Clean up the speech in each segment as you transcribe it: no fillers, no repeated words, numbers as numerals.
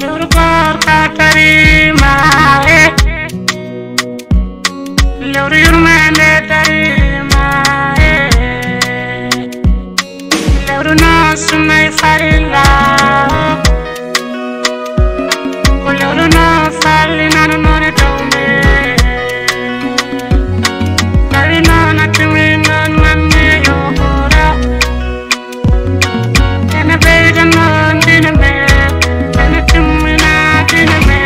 lewru koorka tarima lewru yurmande tarima lewru nasumay farilla ko lewru no falli nanu none tawme tawi noon attumi noon manne yogora ene ɓeyda noon dina me ene timmina dina me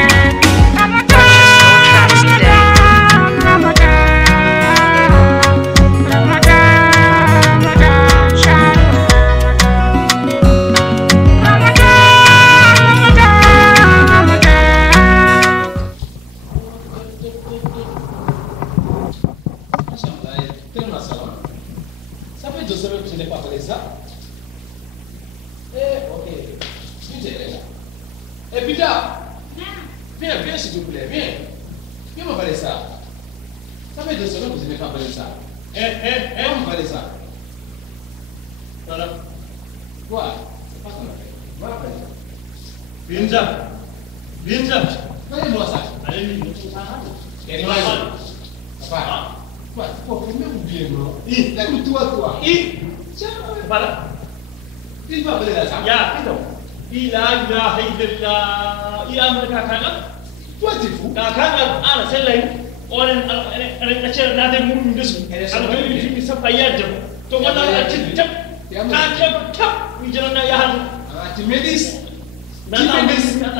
Viens s'il te plaît, viens. Viens m'emballer ça. Ça fait 2 semaines que vous n'avez pas emballé ça. Viens m'emballer ça. Voilà. Quoi? C'est pas ton affaire. Va emballer ça. Viens. Fais-moi ça. Allez, yerimayo. Papa. Quoi? Faut même oublier, non? Toi. Voilà. Il va emballer là ça. Ya, il a toi tu fou ana sellay onen ana cer nade mum ndesu ana fi sappa yadde to wona ati tap tap mi jona yahan ati medis na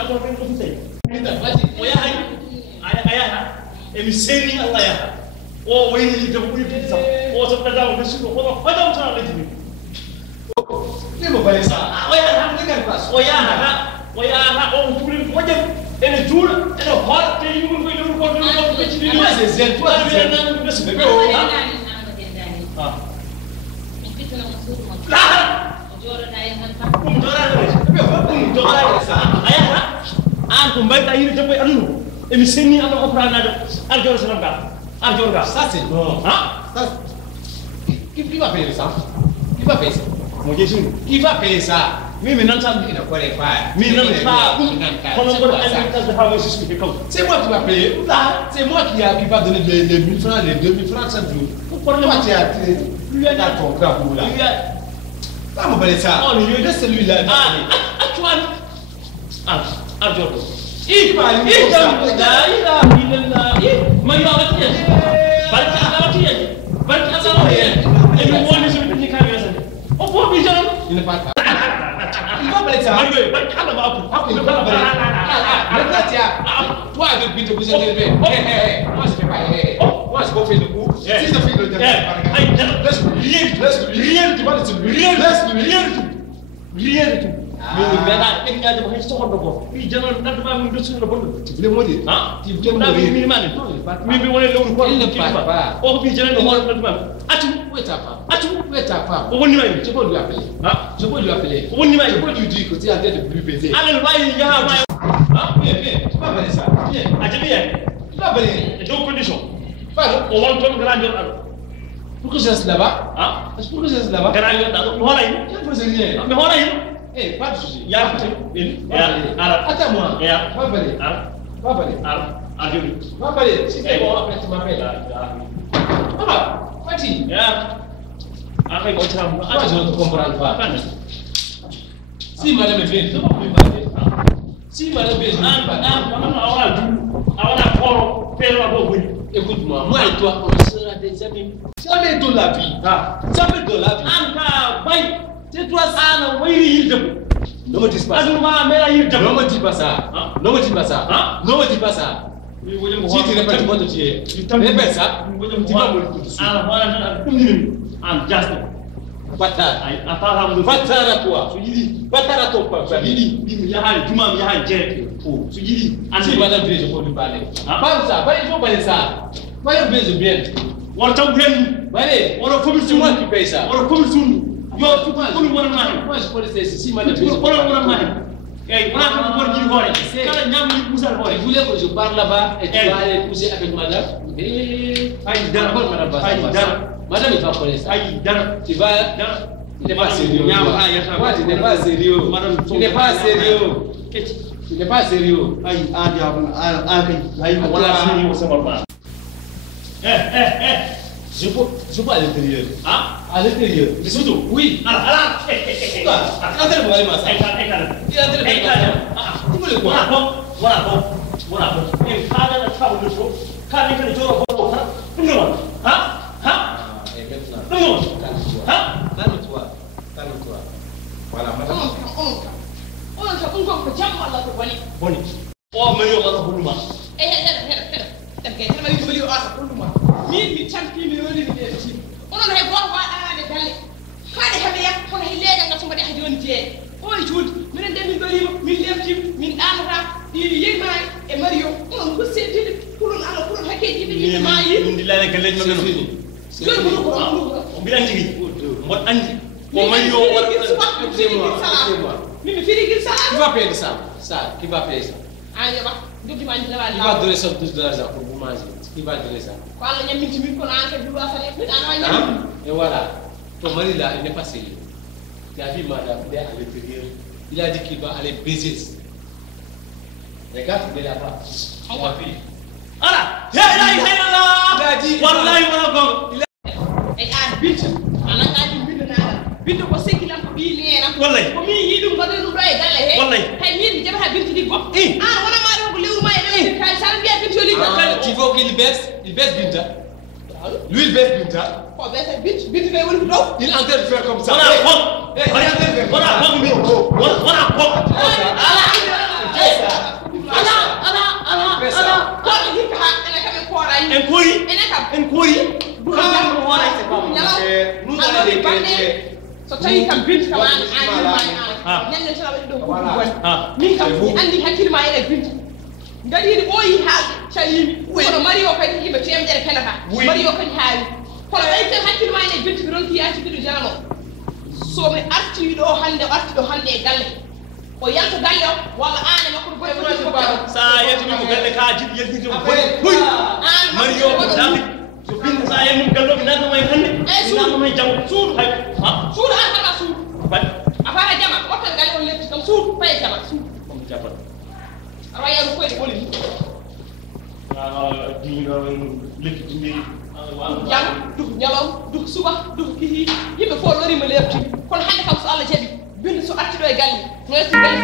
ko fen ko tay o yahay aya e mi série Allah ya o wayni de buri sa o so tada o bisu ko fadam tan la timi ni mo bale sa o ya ha ne kan pas o ya ha o tuli wajam ene jula ene hot te yimul ko dum ko ci ni c'est zen toi c'est nan bes bebe o ha an ko mbayta yiri jabbe adunu emi senni am ko pranade arjor sanam ga arjor ga ça c'est bon hein ça qui va payer ça Mon Jésus, qui va payer ça? Mais maintenant, ça me dit quoi les faire? Mais non, c'est moi qui va payer. C'est moi qui va donner les 1000 francs, les 2000 francs chaque jour. Pourquoi tu as ton grand pour là? Pas me parler ça. Oh, il est celui-là. Il va aller il ne parle pas. Il va parler ça. Toi, avec lui, vous êtes élevé. Moi, je ne fais pas. Moi, je fais le coup. Si je fais le rien, tu vas le rien du tout. Mais maintenant, il y a des gens qui sont il y a des gens qui sont tu voulais mourir. Tu voulais mourir. Mais on est là, il ne parle pas. Oh, puis je ne sais pas. Où est ta femme? Où est ta femme? Je peux lui appeler. Je peux lui appeler. Je peux lui dire que tu es en train de lui baiser. Allez, viens. Viens. Tu vas appeler ça. Viens. Tu vas appeler. Deux conditions. Pardon. On va le prendre grand. Pourquoi je reste là-bas? Pourquoi je reste là-bas? Grand. Je ne faisais rien. Mais voilà. Eh, pas de souci. Attends-moi. Va appeler. Va appeler. Si c'est bon, après tu m'appelles. Mati. Moi, je ne comprends pas. Si madame vient, je ne peux pas parler. Si madame vient, je ne peux pas parler. Écoute-moi, moi et toi, on sera des amis. Jamais de la vie. Jamais de la vie. C'est toi ça, ne me dis pas ça. Ne me dis pas ça. Ne me dis pas ça. Ne me dis pas ça. Si tu répètes, tu vas te tuer. Répète ça. Tu vas mourir tout de suite. Bâtard à toi. Bâtard à ton peuple. Si madame vient, je peux lui parler. Pas ça. Il faut parler ça. Madame vient, je viens. Allez, c'est moi qui paye ça. Moi, je peux laisser ici. Si madame vient, je peux il voulait que je parle là-bas et tu vas aller pousser avec madame. Madame, il va connaître ça. Tu vas. Tu n'es pas sérieux. Tu n'es pas sérieux. Tu n'es pas sérieux. Tu Tu n'es pas sérieux. Aïe, voilà, c'est normal. Je peux à l'intérieur. Ah? À l'intérieur. Mais surtout, oui. Alors, Entrez pour aller masser. Il est entré pour aller masser. Tu veux le quoi? Voilà. Et quand on a travaillé le show, quand on a fait le jour, on a Et maintenant. Calme-toi. Voilà, madame. Boni. Oh, mais on a voulu masser. Qui va payer ça? Qui va payer ça? Qui va donner son plus de l'argent pour vous manger? Qui va donner ça? Et voilà. Ton mari là, il n'est pas sérieux. Tu as vu madame, il est à l'intérieur. Il a dit qu'il va aller baiser. Regarde, il est là-bas. Ala! Ya ilaha illallah! Wallahi wala ko. Bintu ko sekilam ko bi neena Wallahi. ko mi yidum ko do doy dal he Wallahi. hay mi jaba bintu di bok Eh. wala ma do ko lewu ma e kay sal biya bintu li ko Tu veux qu'il baisse? Il baisse Binta. Lui, il baisse Binta. ko be sa bintu kay woni do Il est en train de faire comme ça. Voilà, bon. Eh, il est en train de faire comme ça. ko di ka ene kam ko ray en Enkori. nous allons dépendre so tawi kam bintu kam an nenne tala wadi do ko gon min kam andi hakkil ma ene bintu ngadi ni boyi haal chayimi ko mari o kadi yibe temjere kenata mari o kadi haali kono ay tan hakkil ma ene bintu don ki yaati bidu janamo so me arti do hande galle o yanto galle o walla ane makko do boy mo Sa yetimi ko galle ka jib yelti ko boy. Mario ko dami. So bin sa yemu gallo mi nana may hande. Mi nana may jam suud hay. suudu an kama suudu Ban. afara jama wotal galle on letti kam suudu fay jama suudu Ko mi jabal. royaru ko de boli Dinga lekki ndi. jam du nyalaw du suba du kihi yimbe fo lori ma lepti kono hande kam so Allah jabi bindu so arti do e galle no yetti galle